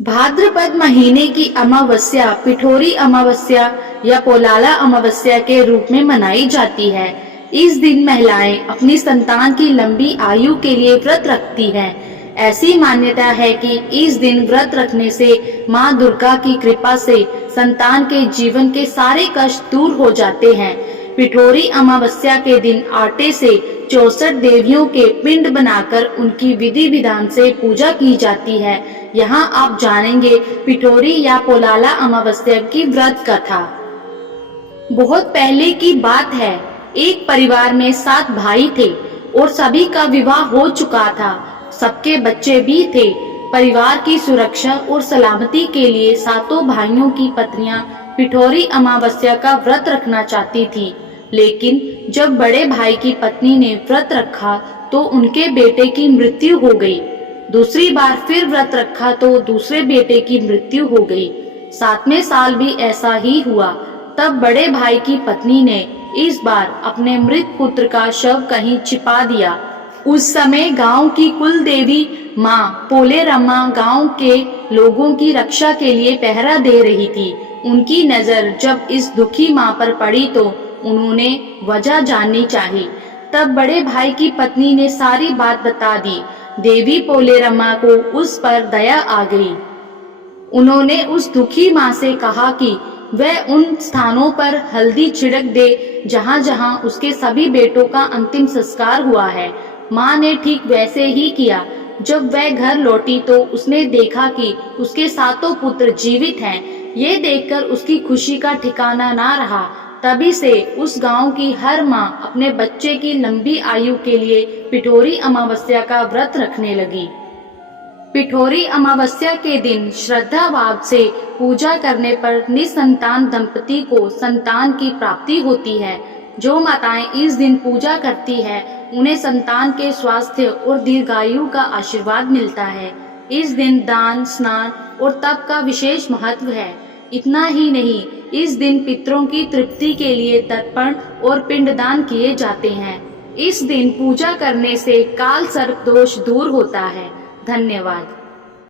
भाद्रपद महीने की अमावस्या पिठोरी अमावस्या या पोलाला अमावस्या के रूप में मनाई जाती है। इस दिन महिलाएं अपनी संतान की लंबी आयु के लिए व्रत रखती हैं। ऐसी मान्यता है कि इस दिन व्रत रखने से मां दुर्गा की कृपा से संतान के जीवन के सारे कष्ट दूर हो जाते हैं। पिठोरी अमावस्या के दिन आटे से 64 देवियों के पिंड बनाकर उनकी विधि विधान से पूजा की जाती है। यहाँ आप जानेंगे पिठोरी या पोलाला अमावस्या की व्रत कथा। बहुत पहले की बात है, एक परिवार में 7 भाई थे और सभी का विवाह हो चुका था। सबके बच्चे भी थे। परिवार की सुरक्षा और सलामती के लिए सातों भाइयों की पत्नियां पिठोरी अमावस्या का व्रत रखना चाहती थी। लेकिन जब बड़े भाई की पत्नी ने व्रत रखा तो उनके बेटे की मृत्यु हो गई। दूसरी बार फिर व्रत रखा तो दूसरे बेटे की मृत्यु हो गई। 7वें साल भी ऐसा ही हुआ। तब बड़े भाई की पत्नी ने इस बार अपने मृत पुत्र का शव कहीं छिपा दिया। उस समय गांव की कुल देवी मां पोलेरम्मा गांव के लोगों की रक्षा के लिए पहरा दे रही थी। उनकी नजर जब इस दुखी मां पर पड़ी तो उन्होंने वजह जाननी चाहिए। तब बड़े भाई की पत्नी ने सारी बात बता दी। देवी पोलेरम्मा को उस पर दया आ गई। उन्होंने उस दुखी मां से कहा कि वह उन स्थानों पर हल्दी छिड़क दे जहां जहां उसके सभी बेटों का अंतिम संस्कार हुआ है। मां ने ठीक वैसे ही किया। जब वह घर लौटी तो उसने देखा कि उसके सातों पुत्र जीवित हैं। ये देखकर उसकी खुशी का ठिकाना ना रहा। तभी से उस गांव की हर मां अपने बच्चे की लंबी आयु के लिए पिठोरी अमावस्या का व्रत रखने लगी। पिठोरी अमावस्या के दिन श्रद्धा भाव से पूजा करने पर निसंतान दंपति को संतान की प्राप्ति होती है। जो माताएं इस दिन पूजा करती है उन्हें संतान के स्वास्थ्य और दीर्घायु का आशीर्वाद मिलता है। इस दिन दान, स्नान और तप का विशेष महत्व है। इतना ही नहीं, इस दिन पितरों की तृप्ति के लिए तर्पण और पिंडदान किए जाते हैं। इस दिन पूजा करने से काल सर्प दोष दूर होता है। धन्यवाद।